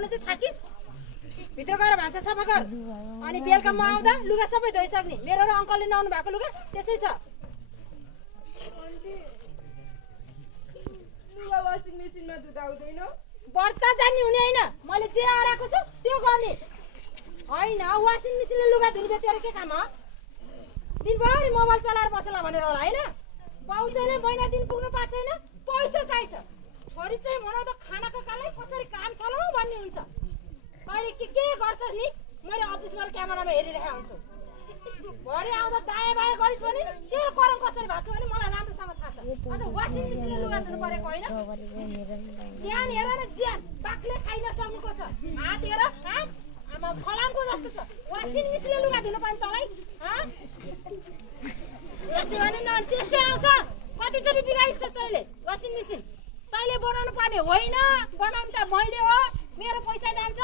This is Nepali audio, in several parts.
गर्नु चाहिँ थाकिस् भित्र गएर भान्सा सफा गर अनि बेलुका म आउँदा लुगा सबै धोइसक्ने मेरो र अङ्कलले नुहाउनु भएको लुगा त्यसै छ लुगा वासिङ मेसिनमा धुँदा हुँदैन बढ्ता जान्ने हुने होइन मैले जे हराएको छु त्यो गर्ने होइन वासिङ मेसिनले लुगा धुने बेतेर के काम हो दिनभरि मोबाइल चलाएर बसला भनेर होला होइन बाउ चाहिँ महिना दिन पुग्नु पाएको छैन पैसा चाहिन्छ छोरी चाहिँ भनौँ त खानाको कालै कसरी काम चलाऊ भन्ने हुन्छ तैँले के गर्छस् नि मैले अफिसबाट क्यामेरामा हेरिरहेको हुन्छु भरे आउँदा दायाँ बायाँ गरिस् भने तेरो करम कसरी भएको छ भने मलाई राम्रोसँग थाहा छ अन्त वासिङ मेसिनले लुगा धुनु परेको होइन ज्यान हेर न ज्यान बाक्ले खाइ नसक्नुको छ हात हेर हात आमा फलामको जस्तो छ वासिङ मेसिनले लुगा धुनु पर्ने तँलाई यति भने न त्यसै आउँछ कतिचोटि बिगारिस् तैँले वासिङ मेसिन तैँले बनाउनु पर्ने होइन बनाउनु त मैले हो मेरो पैसा जान्छ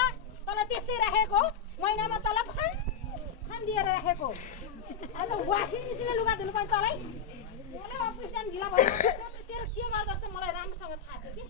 तँलाई त्यसै राखेको महिनामा तँलाई खान दिएर राखेको अन्त वासिङ मेसिनले लुगा धुनु पर्ने तँलाई मलाई अफिस जानु ढिला भयो तेरो के गर्दछ मलाई राम्रोसँग थाहा थियो कि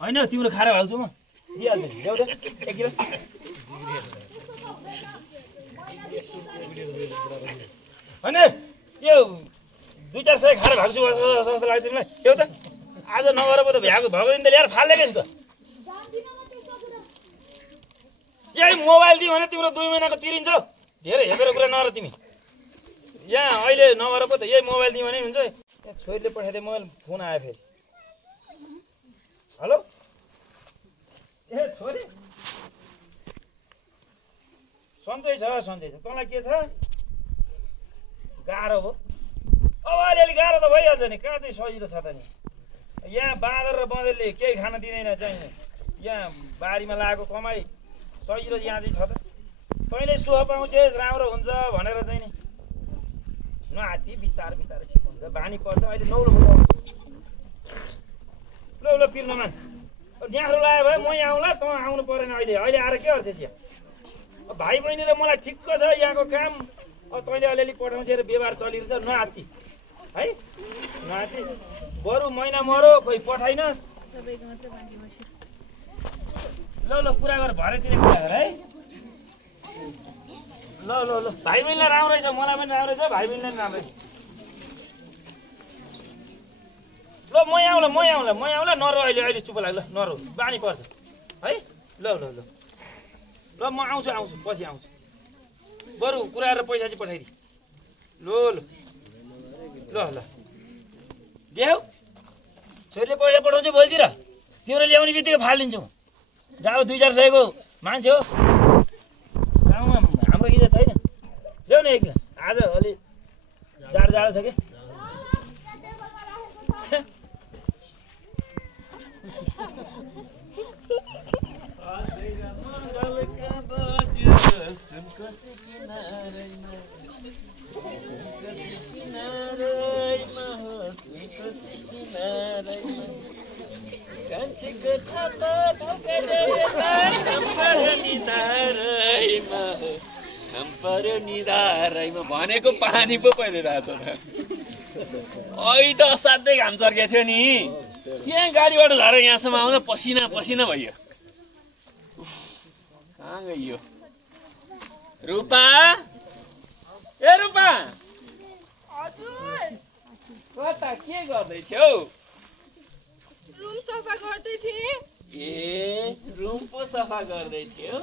होइन तिम्रो खाएर भएको छु म दिइहाल्छु नि ल्याउ त 1 किलो होइन यो 2-4 सय खाएर भएको छु जस्तो लाग्छ तिमीलाई ल्याउ त आज नगएर पो त भएको दिन त ल्याएर फाल्दैन नि त यही मोबाइल दियो भने तिम्रो 2 महिनाको तिरिन्छ धेरै हेपेर कुरा नगर तिमी यहाँ अहिले नगएर पो त यही मोबाइल दियो भने हुन्छ छोरीले पठाइदिए मोबाइल फोन आयो फेरि हेलो ए छोरी सन्चै छ तँलाई के छ गाह्रो हो अब अलिअलि गाह्रो त भइहाल्छ नि कहाँ चाहिँ सजिलो छ त नि यहाँ बाँदर र बँदेलले केही खान दिँदैन चाहिँ यहाँ बारीमा लागेको कमाइ सजिलो यहाँ चाहिँ छ त तैँले सुख पाउँछेस् राम्रो हुन्छ भनेर चाहिँ नि नहाती बिस्तारै ठिक हुन्छ बानी पर्छ अहिले नौलो ल पिर्नमान ड्याँख्रो लाग्यो भए मै आउँला तँ आउनु परेन अहिले आएर के गर्छस् यहाँ भाइ बहिनी र मलाई ठिक्क छ यहाँको काम अब तैँले अलिअलि पठाउँछ र व्यवहार चलिरहेछ नहाती है नहाती बरु महिना मरो खोइ पठाइनस् ल कुरा गर भरेतिर कुरा गर है ल भाइ बहिनीलाई राम्रै छ मलाई पनि राम्रै छ भाइ बहिनीलाई पनि राम्रै छ ल म आउँला नरो अहिले चुप लाग्यो ल नरो बानी पर्छ है ल म आउँछु पछि आउँछु बरु कुरा र पैसा चाहिँ पठाइदिए ल देऊ छोरीले पैसा पठाउँछ भोलितिर तिम्रो ल्याउने बित्तिकै फालिदिन्छौ जाऊ 2-4 सयको मान्छे हो गाउँमा हाम्रो इज्जत छैन ल्याउ न 1 गिलास आज अलि जाडो छ कि भनेको पानी पो परिरहेछ त अहिले त असाध्यै घाम चर्केको थियो नि त्यहाँ गाडीबाट झरेर यहाँसम्म आउँदा पसिना भयो कहाँ गयो रूपा ए रूपा हजुर कता के गर्दैछौ रुम सफा गर्दै थिए ए रुम पो सफा गर्दै थियौ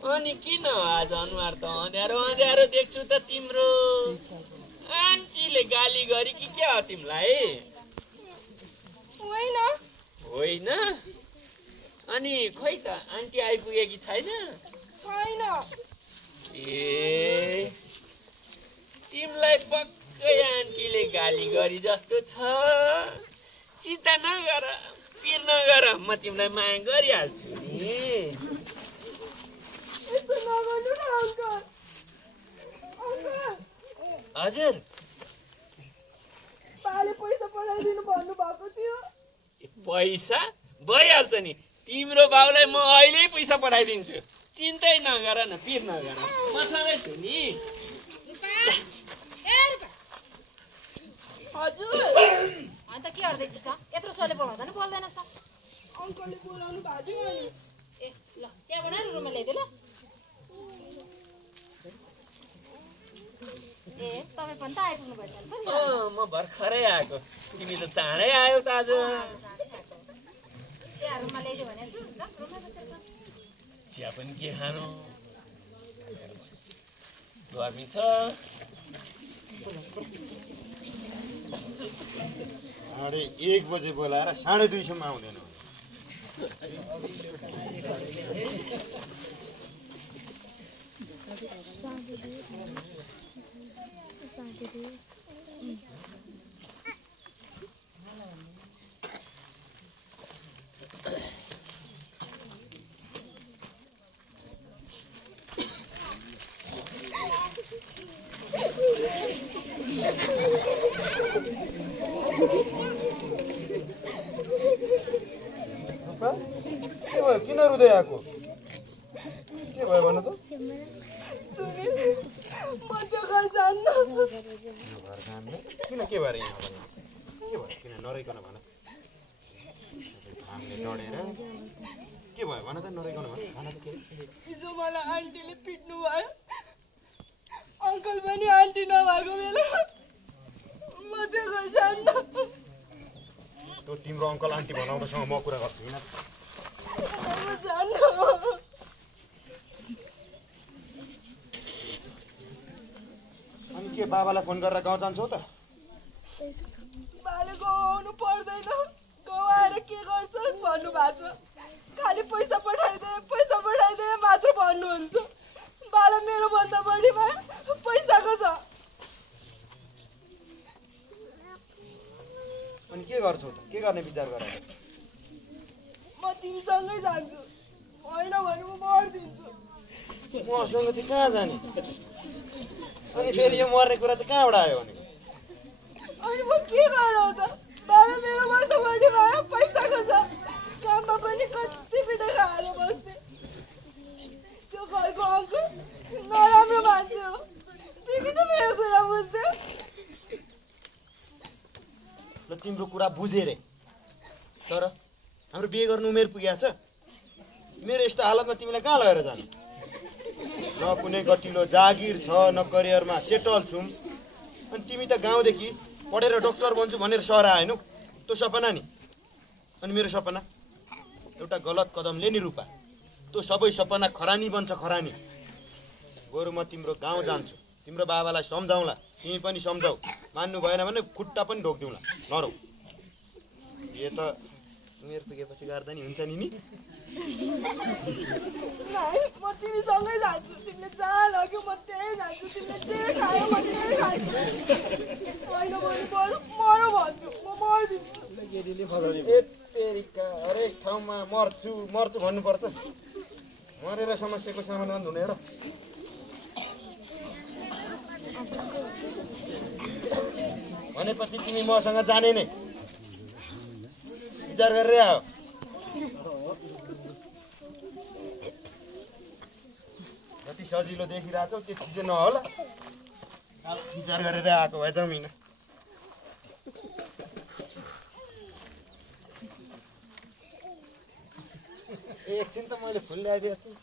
अनि किन आज अनुहार त अँध्यारो अँध्यारो देख्छु त तिम्रो? आन्टीले गाली गरी कि क्या हो तिमीलाई? होइन होइन? अनि खोइ त आन्टी आइपुगेकी छैन? छैन। ए तिमीलाई पक्कै आन्टीले गाली गरी जस्तो छ। चिन्ता नगर, पिर नगर, म तिमीलाई माया गरिहाल्छु नि। यस्तो नगर्नु न अङ्कल। अङ्कल हजुर बाले पैसा पठाइदिनु भन्नुभएको थियो। पैसा भइहाल्छ नि, तिम्रो बाउलाई म अहिले पैसा पठाइदिन्छु। चिन्तै नगर न, पिर नगर, म सँगै छु नि। हजुर अन्त के गर्दैछस्? यत्रो सोले बोलाउँदा नि बोल्दैनस् त? अङ्कलले बोलाउनु भएको थियो अनि। ए ल चिया बनाएर रुममा ल्याइदियो ल। ए तपाईँ पनि त आइपुग्नु भएछ नि त? म भर्खरै आएको, तिमी त चाँडै आयो त आज। चिया रुममा ल्याइदियो भने रुममा बसेर चिया पनि के खानु, गर्मी छ। साढे 1 बजे बोलाएर 2:30 सम्म आउँदैन। के भयो? किन रुँदै आएको? के भयो भन त? म त्यो घर जान्न। घर जान्न? किन के भएर यहाँ आउनु? के भयो? किन नराइकन भन। हामीले डढेर के भयो भन त? नराइकन भन। भन त के? हिजो मलाई आन्टीले पिट्नु भयो। अङ्कल पनि आन्टी नभएको बेला म त्यो घर जान्न। त्यो तिम्रो अङ्कल आन्टी भनाउँदासँग म कुरा गर्छु होइन? म जान्न। अनि के बाबालाई फोन गरेर गाउँ जान्छौ त? बाले गाउँ आउनु पर्दैन, गाउँ आएर के गर्छस् भन्नुभएको छ। खालि पैसा पठाइदे मात्र भन्नुहुन्छ। बाला मेरो भन्दा बढीमा पैसाको छ। अनि के गर्छौ त? के गर्ने विचार गर? म तिमीसँगै जान्छु, होइन भने म मरिदिन्छु। मसँग चाहिँ कहाँ जाने? अनि फेरि यो मर्ने कुरा चाहिँ कहाँबाट आयो भने? अनि म के गरौँ त? बाला मेरो भन्दा बढीमा पैसाको छ। काममा पनि कति पिटा खाएर बस्ने। त्यो घरको अङ्कल नराम्रो मान्छे हो। तिमी त मेरो कुरा बुझ्थ्यौ। ल तिम्रो कुरा बुझेँ रे, तर हाम्रो बिहे गर्नु उमेर पुगेको छ। मेरो यस्तो हालतमा तिमीलाई कहाँ लगेर जानु? न कुनै गतिलो जागिर छ, न करियरमा सेटल छौँ। अनि तिमी त गाउँदेखि पढेर डक्टर बन्छु भनेर सहर आएनौ। त्यो सपना नि। अनि मेरो सपना एउटा गलत कदमले नि रूपा। त्यो सबै सपना खरानी बन्छ, खरानी। बरु म तिम्रो गाउँ जान्छु, तिम्रो बाबालाई सम्झाउँला, तिमी पनि सम्झाऊ। मान्नु भएन भने खुट्टा पनि ढोकिदिउँला, नरौ। यो त उमेर पुगेपछि गर्दा नि हुन्छ नि। म तिमीसँगै जान्छु। तिमीले जहाँ लग्यो म त्यहीँ जान्छु। तिमीले जे खायो म त्यही खान्छु। होइन भने बरु मर भन्छु, म मरिदिन्छु। हरेक ठाउँमा मर्छु मर्छु भन्नुपर्छ। मरेर समस्याको समाधान हुने र? भनेपछि तिमी मसँग जाने नै विचार गरेर आयो। जति सजिलो देखिरहेछौ त्यति चाहिँ नहोला, विचार गरेर आएको भए जमिन। एकछिन त मैले फुल ल्याइदिएको थिएँ।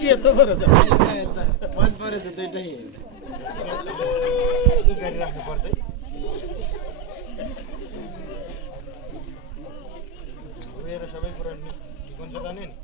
सेतो यस्तो पो रहेछ मन परेछ दुइटै गरिराख्नु पर्छ है उयो सबै कुरा निकुञ्च जाने नि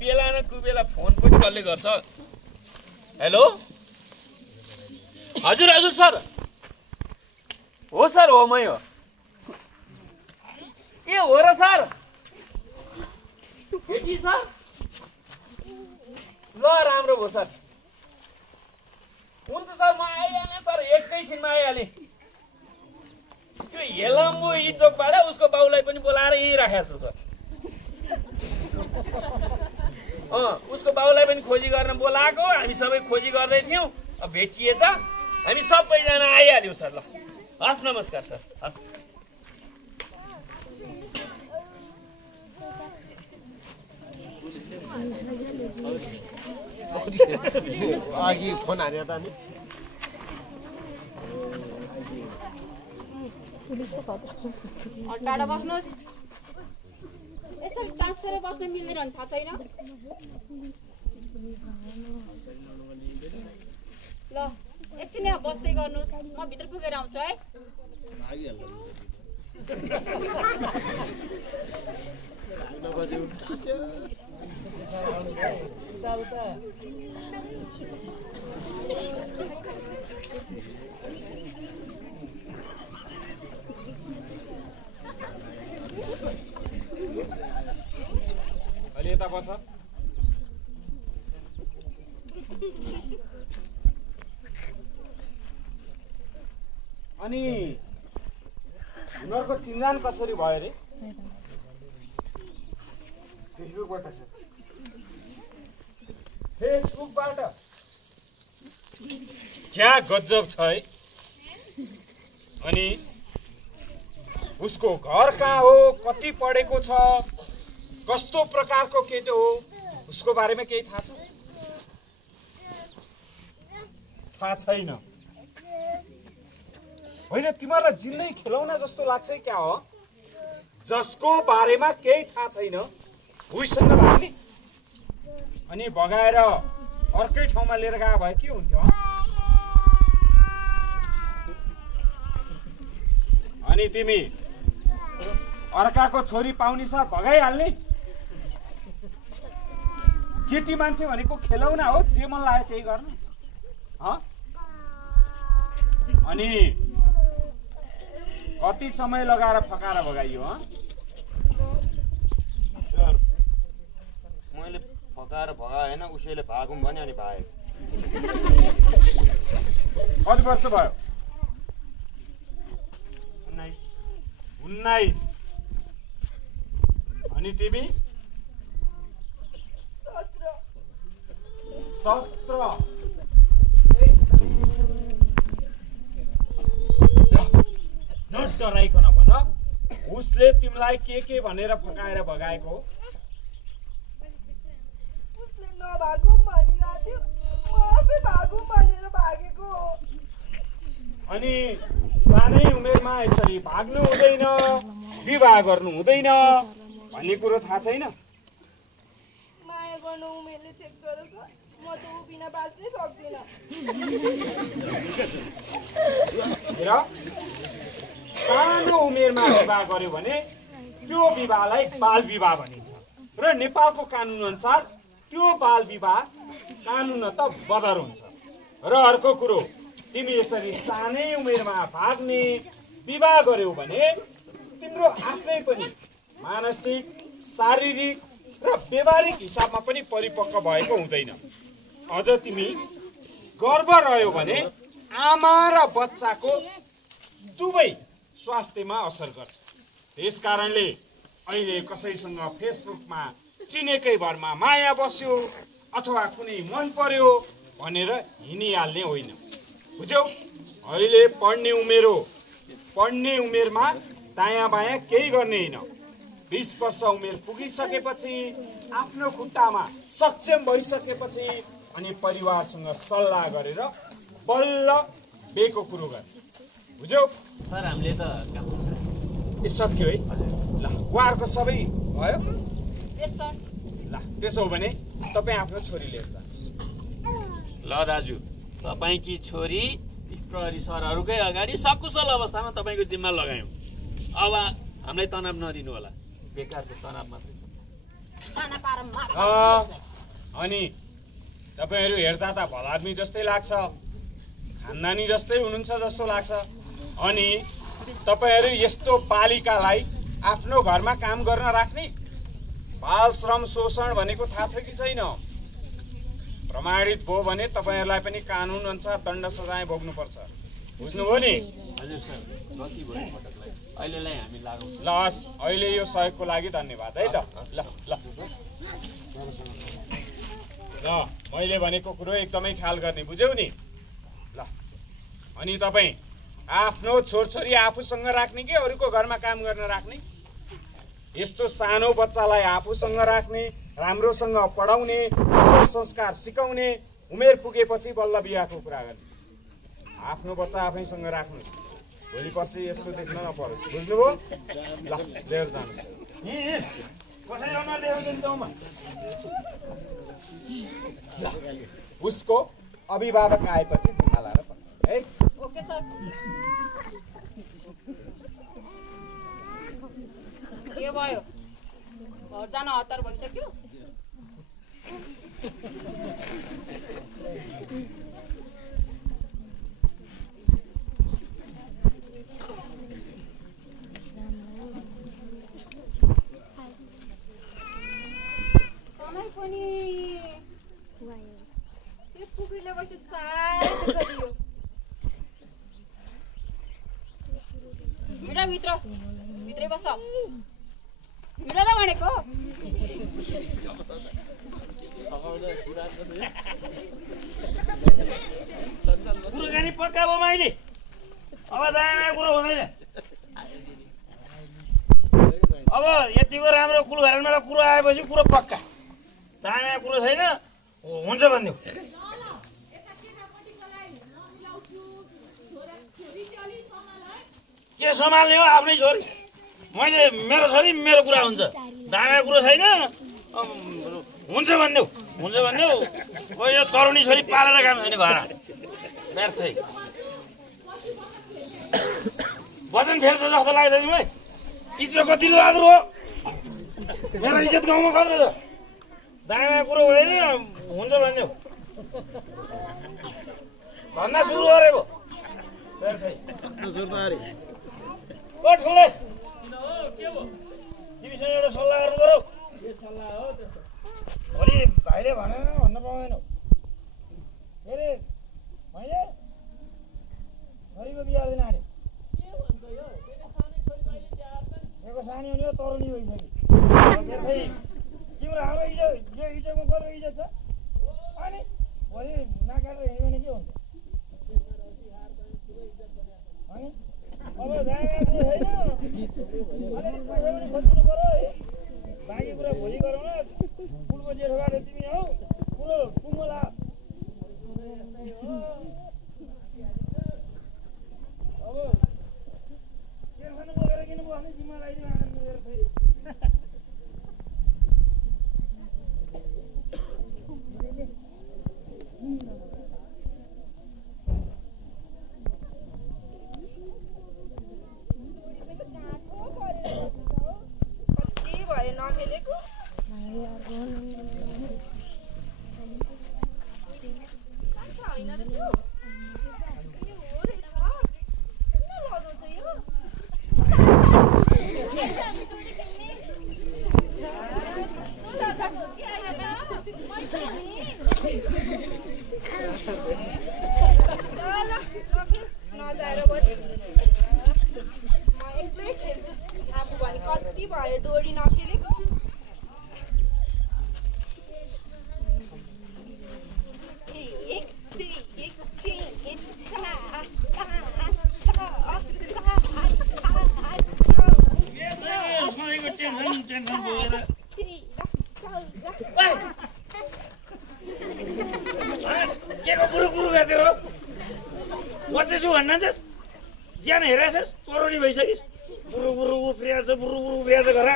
बेला न कुबेला फोन पनि कसले गर्छ हेलो हजुर हजुर सर हो मै हो ए हो र सर केटी सर ल राम्रो भयो सर हुन्छ सर म आइहालेँ सर एकैछिनमा आइहालेँ त्यो हेलम्बु इचोकबाट उसको बाउलाई पनि बोलाएर यहीँ राखेको छु सर उसको बाउलाई पनि खोजी गर्न बोलाएको हामी सबै खोजी गर्दै थियौँ अब भेटिएछ हामी सबैजना आइहाल्यौँ सर ल हस् नमस्कार सर हस् अघि फोन हान्यो त नि टाढा बस्नुहोस् यसो टाँसेर बस्न मिल्दैन भने थाहा छैन ल एकछिन यहाँ बस्दै गर्नुहोस् म भित्र पुगेर आउँछु है अहिले यता बस अनि उनीहरूको चिन्जान कसरी भयो रे फेसबुकबाट क्या गजब छ है अनि उसको घर कहाँ हो कति पढेको छ कस्तो प्रकारको केटो हो उसको बारेमा केही थाहा छ थाहा छैन होइन तिमीहरूलाई जिन्दै खेलाउन जस्तो लाग्छ क्या हो जसको बारेमा केही थाहा छैन उसँग लाग्ने अनि भगाएर अर्कै ठाउँमा लिएर गए भए के हुन्थ्यो अनि तिमी अर्काको छोरी पाउने साथ भगाइहाल्ने केटी मान्छे भनेको खेलाउना हो जे मन लाग्यो त्यही गर्ने अनि कति समय लगाएर फकाएर भगाइयो सर मैले फकाएर भगाएन उसैले भागौँ भने अनि भागेको कति वर्ष भयो 19 अनि तिमी 17 डराइकन भन उसले तिमीलाई के भनेर फकाएर भगाएको उसले नभागौँ भनिरहेको थियो म आफै भागौँ भनेर भागेको हो अनि सानै उमेरमा यसरी भाग्नु हुँदैन विवाह गर्नु हुँदैन भन्ने कुरो थाहा छैन माया गर्नु उमेरले चेक गरेछ म त ऊ बिना बाँच्नै सक्दिनँ सानो उमेरमा विवाह गर्यो भने त्यो विवाहलाई बाल विवाह भनिन्छ र नेपालको कानुन अनुसार त्यो बाल विवाह कानुन त बदर हुन्छ र अर्को कुरो तिमी यसरी सानै उमेरमा भाग्ने विवाह गर्यौ भने तिम्रो आफ्नै पनि मानसिक शारीरिक र व्यवहारिक हिसाबमा पनि परिपक्व भएको हुँदैन अझ तिमी गर्भ रह्यो भने आमा र बच्चाको दुवै स्वास्थ्यमा असर गर्छ त्यसकारणले अहिले कसैसँग फेसबुकमा चिनेकै भरमा माया बस्यो अथवा कुनै मन पर्यो भनेर हिँडिहाल्ने होइन बुझ्यौ अहिले पढ्ने उमेर हो पढ्ने उमेरमा दायाँ बायाँ केही गर्ने होइन 20 वर्ष उमेर पुगिसकेपछि आफ्नो खुट्टामा सक्षम भइसकेपछि अनि परिवारसँग सल्लाह गरेर बल्ल बेको कुरो गर्ने बुझ्यौ सर हामीले त सक्यो है ल उहाँहरूको सबै भयो यस सर ल त्यसो हो भने तपाईँ आफ्नो छोरी लिएर जानुहोस् ल दाजु तपाईँकी छोरी प्रहरी सरहरूकै अगाडि सकुशल अवस्थामा तपाईँको जिम्मा लगायौँ अब हामीलाई तनाव नदिनु होला बेकारको तनाव मात्रै अनि तपाईँहरू हेर्दा त भला आदमी जस्तै लाग्छ खानदानी जस्तै हुनुहुन्छ जस्तो लाग्छ अनि तपाईँहरू यस्तो बालिकालाई आफ्नो घरमा काम गर्न राख्ने बाल श्रम शोषण भनेको थाहा छ कि छैन प्रमाणित भयो भने तपाईँहरूलाई पनि कानुन अनुसार दण्ड सजाय भोग्नुपर्छ बुझ्नुभयो नि हजुर सर गल्ती भयो पटकलाई अहिलेलाई हामी लागौँ ल अहिले यो सहयोगको लागि धन्यवाद है त ल ल ल मैले भनेको कुरो एकदमै ख्याल गर्ने बुझ्यौ नि ल अनि तपाईँ आफ्नो छोरछोरी आफूसँग राख्ने कि अरूको घरमा काम गर्न राख्ने यस्तो सानो बच्चालाई आफूसँग राख्ने राम्रोसँग पढाउने असल संस्कार सिकाउने उमेर पुगेपछि बल्ल बिहाको कुरा गर्ने आफ्नो बच्चा आफैसँग राख्नु भोलि पर्सि यस्तो देख्न नपरोस् बुझ्नुभयो ल लिएर जानुहोस् उसको अभिभावक आएपछि जिम्मा लाएर है ओके सर के भयो घर जान हतार भइसक्यो समय पनि त्यो कुकुरले बसी साह्रै दुःख दियो भिड भित्रै बस भिड त भनेको कुराकानी पक्का भयो मैले अब दायाँ कुरो हुँदैन अब यतिको राम्रो कुरो घरमा कुरो आएपछि कुरो पक्का दायाँ कुरो छैन हुन्छ भनिदेऊ के सम्हाल्ने हो आफ्नै छोरी मैले मेरो छोरी मेरो कुरा हुन्छ दायाँ कुरो छैन हुन्छ भनिदेऊ अब यो तरुणी छोरी पालेर काम छैन घर व्यर्थै वचन फेर्छ जस्तो लाग्छ तिमीलाई इज्जत कति बहादुर हो मेरो इज्जत गाउँमा कत्रो छ दायाँ कुरो हुँदैन हुन्छ भनिदेऊ भन्दा सुरु गरेको व्यर्थै ओ ठुलै तिमीसँग एउटा सल्लाह गर्नु गरौ के सल्लाह हो भोलि भाइले भनेन भन्न पाउँदैनौ के अरे मैले छोरीको बिहा दिन आने दिएको सानी हुने हो तरुणी भइसक्यो तिम्रो हाम्रो इज्जत यो इज्जतमा कत्रो इज्जत छ अनि भोलि नकाटेर हिँड्यो भने के हुन्छ अनि अब जाँगा कुरो छैन अलिकति पैसा पनि खोज्नु पर्यो है बाँकी कुरा भोलि गरौँ न पुलको जेठोबाट तिमी हौ कुरो टुङ्गो ला अब टेन्सन बोकेर किन बस्ने जिम्मा लगाइदिनु आनन्द लिएर फेरि कति भयो नखेलेको होइन र त्यो हो रहेछ किन लजाउँछ यो नजाएर बस म एक्लै खेल्छु आफू भने कति भयो डोरी नखेलेको बच्चेछु भन्न चाहिँ ज्यान हेरेछस् तरोडी भइसकिस् बुरु बुरु उफ्रिया छ घर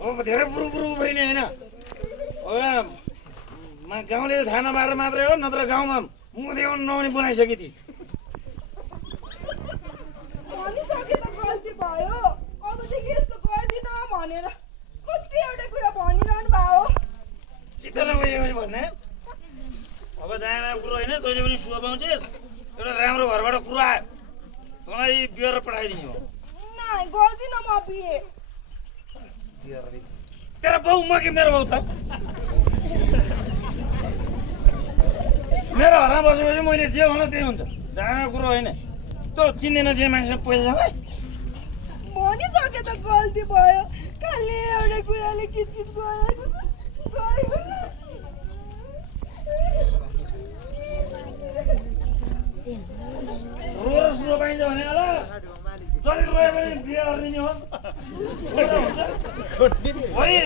अब धेरै बुरु बुरु उफ्रिने होइन अब गाउँले थाहा नपाएर मात्रै हो नत्र गाउँमा मुख देखाउनु नहुने बनाइसके थिए भनिसके त गल्ती भयो अबदेखि यस्तो गर्दिन भनेर कति एउटा कुरा भनिरहनु भयो चित्त नगइसकेपछि भन्दैन अब दायाँ कुरो होइन तैँले पनि सुहा पाउँछस् एउटा राम्रो घरबाट कुरो आयो तँलाई बिहेर पठाइदिने हो नाइ गर्दिन म बिहे तेरो बाउ म कि मेरो बाउ त मेरो घरमा बसेपछि मैले जे हुन त्यही हुन्छ दायाँ कुरो होइन तँ चिन्दैन जे मान्छे पहिलालाई भनिसके त गल्ती भयो खालि एउटा कुराले किचकिच गरेको रोएर सुरो पाइन्छ भने होला जति रोयो भने बिहे गरिदिने हो है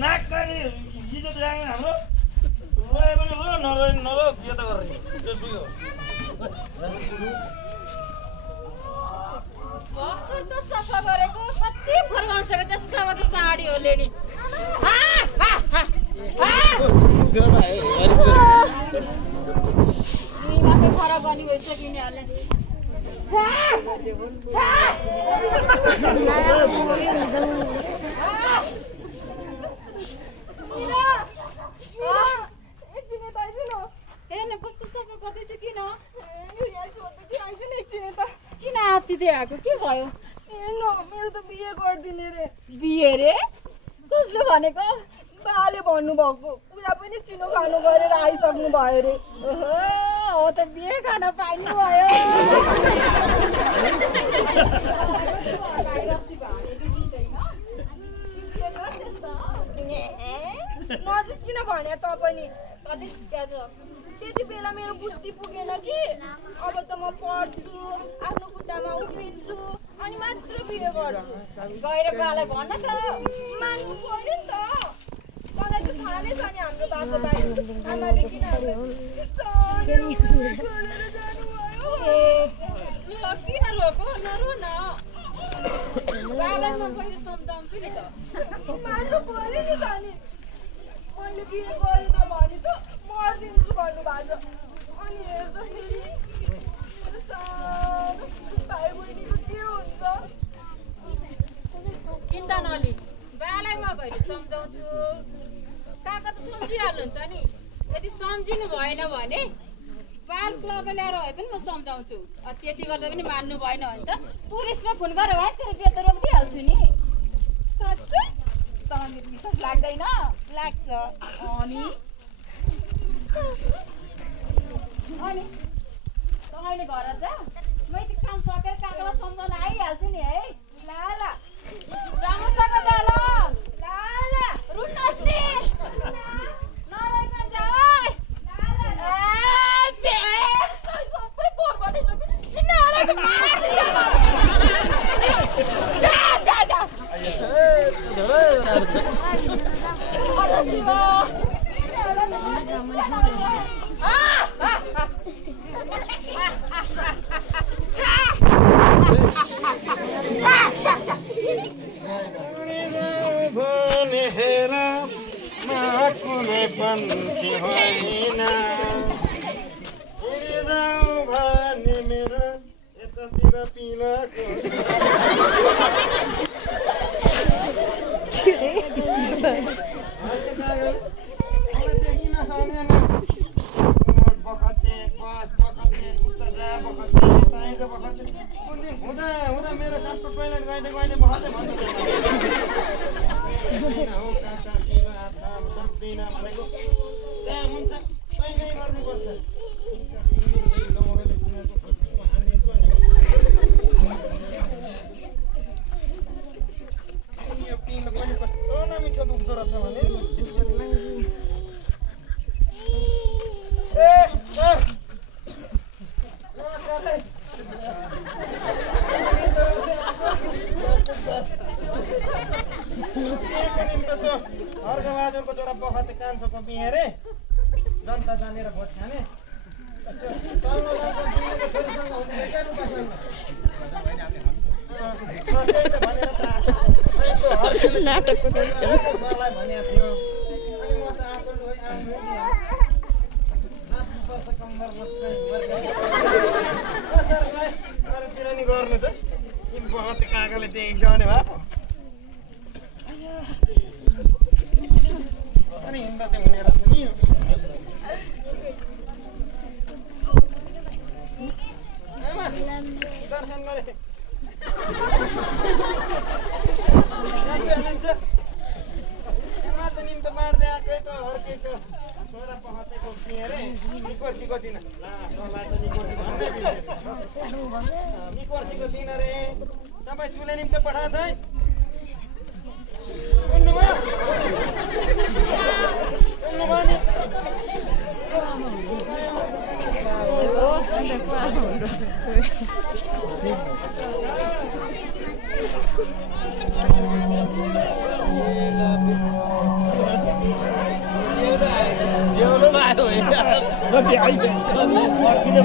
नाक काने इज्जत राख्ने हाम्रो रोयो पनि रो नरो नरो बिहे त गर्ने त्यसो हो भर्खर त सफा गरेको कति फर्काउन सक्यो त्यसको अब त साडी हो लेडी मात्रै खराब गर्ने भइसक्यो यिनीहरूले हेर्ने कस्तो सफा गर्दैछु किन किन आत्तिदै आएको के भयो हेर्नु मेरो त बिहे गरिदिने रे बिहे रे कसले भनेको बाले भन्नुभएको कुरा पनि चिनो खानु गरेर आइसक्नु भयो रे ओहो हो त बिहे खान पाइनु भयो नजिस्किन भने त पनि त्यति बेला मेरो बुद्धि पुगेन कि अब त म पढ्छु आफ्नो खुट्टामा उभिन्छु अनि मात्र बिहे गर्छु गएर बालाई भन्न त मान्नु पर्यो नि त मलाई त थाहा नै छ नि हाम्रो बाबु बाई आमाले किन किन रोको नरो न बालाई म गएर सम्झाउँछु नि त मान्नु पर्यो नि त नि मैले बिहे गरिन भने त मर्दिन्छु भन्नुभएको छ अनि हेर्दाखेरि मेरो सानो भाइ बहिनीको के हुन्छ चिन्ता नलि बालाई म गएर सम्झाउँछु काका त सम्झिहाल्नुहुन्छ नि यदि सम्झिनु भएन भने बाल क्लब ल्याएर भए पनि म सम्झाउँछु त्यति गर्दा पनि मान्नु भएन भने त पुलिसमा फोन गरेर भए तेरो बिहे त रोकिदिइहाल्छु नि साँच्चै तँलाई मेरो विश्वास लाग्दैन लाग्छ अनि अहिले घर जा म यति काम सकेर काकालाई सम्झाउन आइहाल्छु नि है ल ल राम्रोसँग जा ल ल ल रुन्नुहोस् नि नराइकन जा कुनै पन्छी होइन जाऊ भने मेरो यतातिर पिलाको देखिन सक्दैन बखते बस बखते उता जा बखते चाहिन्छ बखते हुँदा हुँदा मेरो सातो टोइलेट गइँदै गइँदै बखते भन्दै सक्दिनँ भनेको त्यहाँ हुन्छ तैँले गर्नुपर्छ कस्तो नमिठो दुख्दो रहेछ भने अर्घबहादुरको छोरा बखते कान्छोको बिहे रे जनता जानेर भोट खाने नाटकको भनेको थियो अनि म त आफ्नो अरूतिर नि गर्नु छ बहते काकाले देखिसक्ने भए अनि हिँड्दा चाहिँ हुने रहेछ नि दर्शन गरे निम्तो बाँड्दै आएकै त अर्कैको छोरा पहतेको थिएँ अरे निकोर्सीको दिन निकोर्सीको दिन अरे तपाईँ चुले निम्तो पठाएको है सुन्नुभयो नि जति आइसक्यो पर्सिने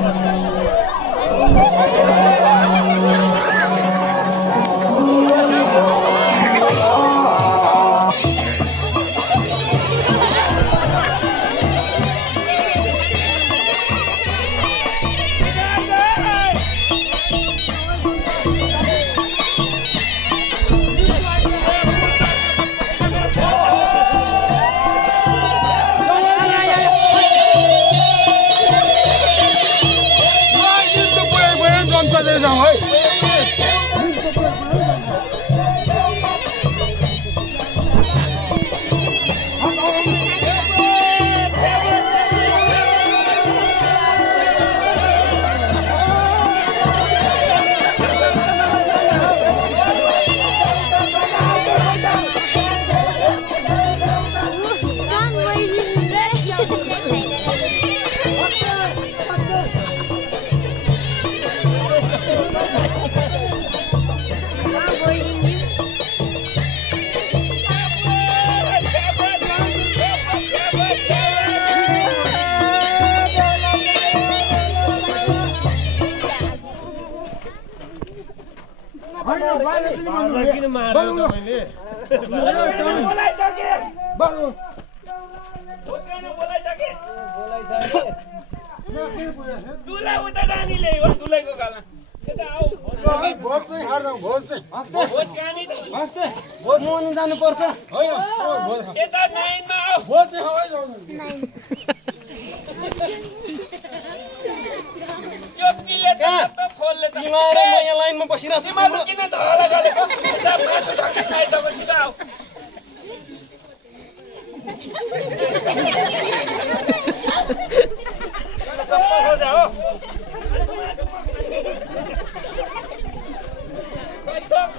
जानुपर्छ लाइनमा बसिरहेको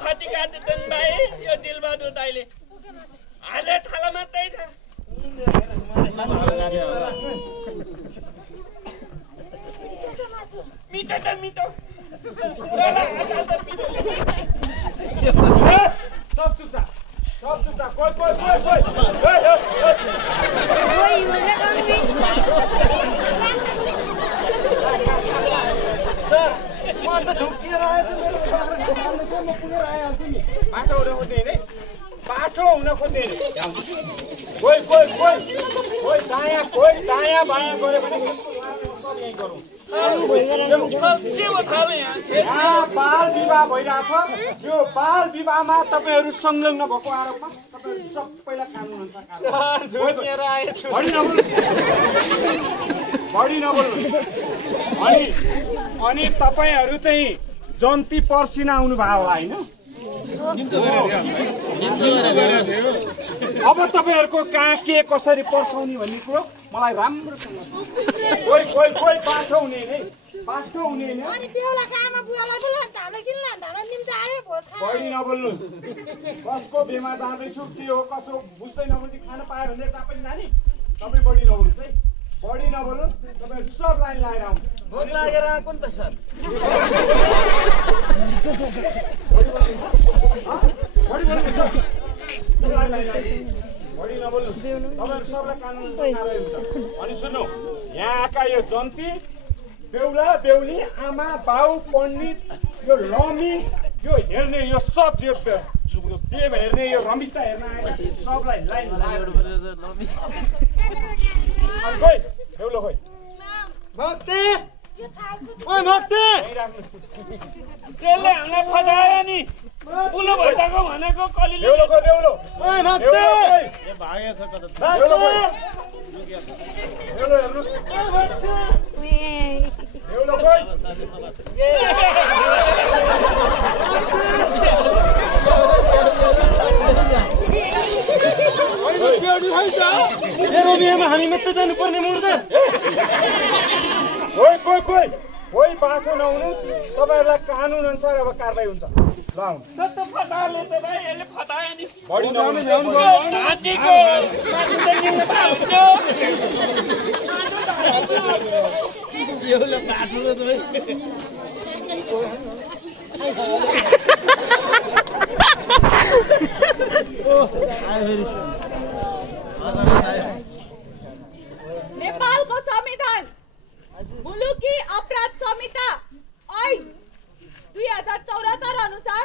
खटी काट्दैन भाइ यो दिलबहादुर दाइले हाले थाला मात्रै छ मिठो त मिठो सब चुपचाप कोही सर म त झुकिएर आएछु मेरो म पुगेर आइहाल्छु नि बाटो हुन खोज्ने रे बाटो हुन खोज्ने रे कोही दायाँ बायाँ गऱ्यो भने सब यहीँ गरौँ यहाँ बाल विवाह भइरहेछ यो बाल विवाहमा तपाईँहरू संलग्न भएको आरोपमा तपाईँहरू सबैलाई कानुन अनुसार बढी नबोल्नु अनि तपाईँहरू चाहिँ जन्ती पर्सिना आउनु भयो होला होइन अब तपाईँहरूको कहाँ के कसरी पर्साउने भन्ने कुरो मलाई राम्रोसँग कोही बाटो हुने नि बढी नबोल्नुहोस् कसको बेमा जाँदैछु के हो कसो बुझ्दै नबुझी खान पायो भने तापनि नानी तपाईँ बढी नबोल्नुहोस् है बढी नबोल्नु तपाईँहरू सब लाइन लगाएर आउनु भोक लागेर आएको नि त सर बढी नबोल्नु तपाईँहरू सबलाई कानुन कारवाही हुन्छ अनि सुन्नु यहाँ आएका यो जन्ती बेहुला बेहुली आमा बाउ पण्डित यो लमी यो हेर्ने यो सब यो देव हेर्ने यो रमिता हेर्न आएका सबलाई लाइन खोइ बेहुलो खोइ भक्ति ओइ भक्ति त्यसले हामीलाई फसायो नि पुलो भइसक्यो भनेको कलिले बेहुलो खोइ बेहुलो ओइ भक्ति भागेछ कता बेहुलो खोइ बेहुलो हेर्नुस् बेहुलो खोइ मेरो बिहेमा हामी मात्रै जानुपर्ने मुर्दा खोइ खोइ खोइ खोइ बाटो नहुनु तपाईँहरूलाई कानुन अनुसार अब कारवाही हुन्छ ल आउनु जस्तो फसाले त भाइ यसले फसायो नि बढी नहुनु हात्तीको मासु त किन्न पाउँथ्यो नेपालको संविधान मुलुकी अपराध संहिता ऐन 2074 अनुसार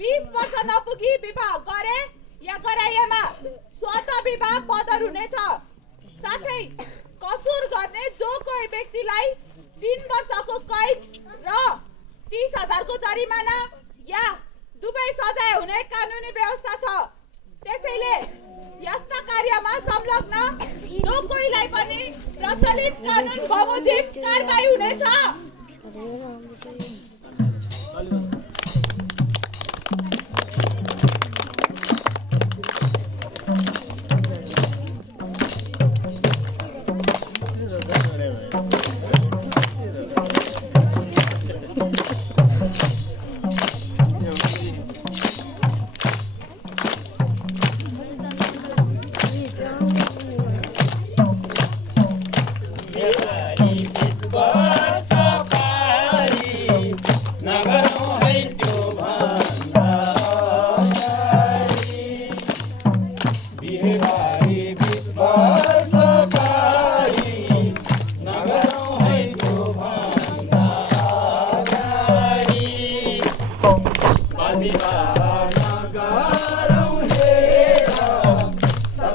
20 वर्ष नपुगी विवाह गरे या गराइएमा स्वत विवाह बदर हुनेछ। साथै कसुर गर्ने जो कोही व्यक्तिलाई 3 वर्षको कैद र 30,000 को जरिमाना या दुवै सजाय हुने कानुनी व्यवस्था छ। त्यसैले यस्ता कार्यमा संलग्न जो कोहीलाई पनि प्रचलित कानुन बमोजिम कारबाही हुनेछ।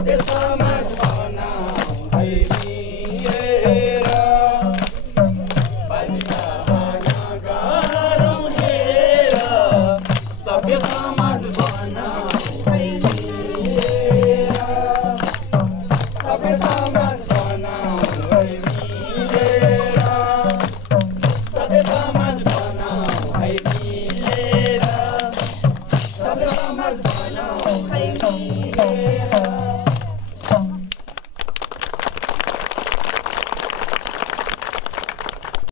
Viva,